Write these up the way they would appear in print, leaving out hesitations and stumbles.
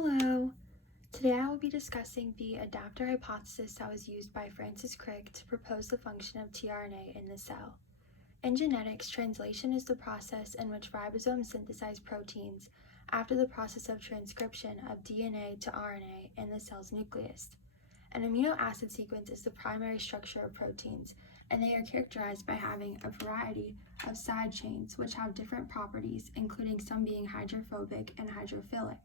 Hello! Today I will be discussing the adaptor hypothesis that was used by Francis Crick to propose the function of tRNA in the cell. In genetics, translation is the process in which ribosomes synthesize proteins after the process of transcription of DNA to RNA in the cell's nucleus. An amino acid sequence is the primary structure of proteins, and they are characterized by having a variety of side chains which have different properties, including some being hydrophobic and hydrophilic.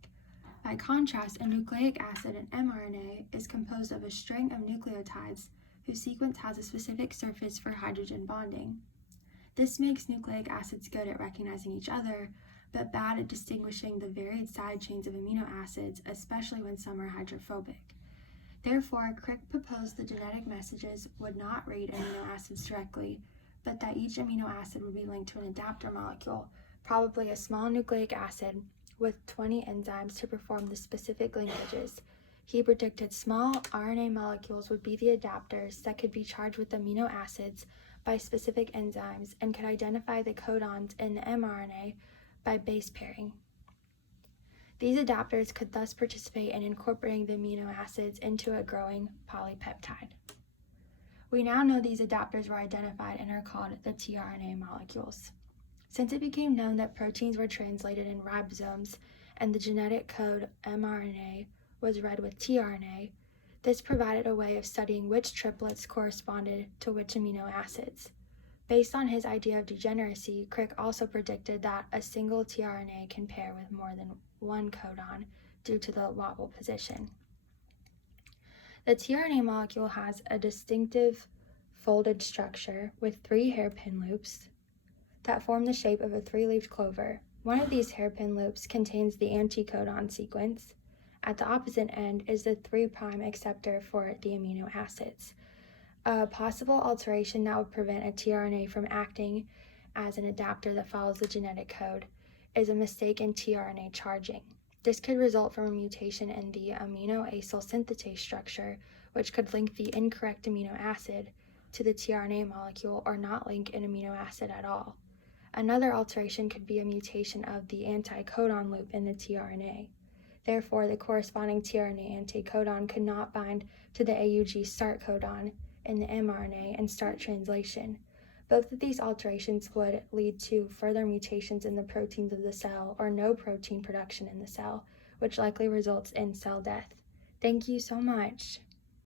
By contrast, a nucleic acid, an mRNA, is composed of a string of nucleotides whose sequence has a specific surface for hydrogen bonding. This makes nucleic acids good at recognizing each other, but bad at distinguishing the varied side chains of amino acids, especially when some are hydrophobic. Therefore, Crick proposed the genetic messages would not read amino acids directly, but that each amino acid would be linked to an adaptor molecule, probably a small nucleic acid, with 20 enzymes to perform the specific linkages. He predicted small RNA molecules would be the adapters that could be charged with amino acids by specific enzymes and could identify the codons in the mRNA by base pairing. These adapters could thus participate in incorporating the amino acids into a growing polypeptide. We now know these adapters were identified and are called the tRNA molecules. Since it became known that proteins were translated in ribosomes and the genetic code mRNA was read with tRNA, this provided a way of studying which triplets corresponded to which amino acids. Based on his idea of degeneracy, Crick also predicted that a single tRNA can pair with more than one codon due to the wobble position. The tRNA molecule has a distinctive folded structure with 3 hairpin loops that form the shape of a 3-leaved clover. One of these hairpin loops contains the anticodon sequence. At the opposite end is the 3' acceptor for the amino acids. A possible alteration that would prevent a tRNA from acting as an adapter that follows the genetic code is a mistake in tRNA charging. This could result from a mutation in the amino acyl synthetase structure, which could link the incorrect amino acid to the tRNA molecule or not link an amino acid at all. Another alteration could be a mutation of the anticodon loop in the tRNA. Therefore, the corresponding tRNA anticodon could not bind to the AUG start codon in the mRNA and start translation. Both of these alterations would lead to further mutations in the proteins of the cell or no protein production in the cell, which likely results in cell death. Thank you so much.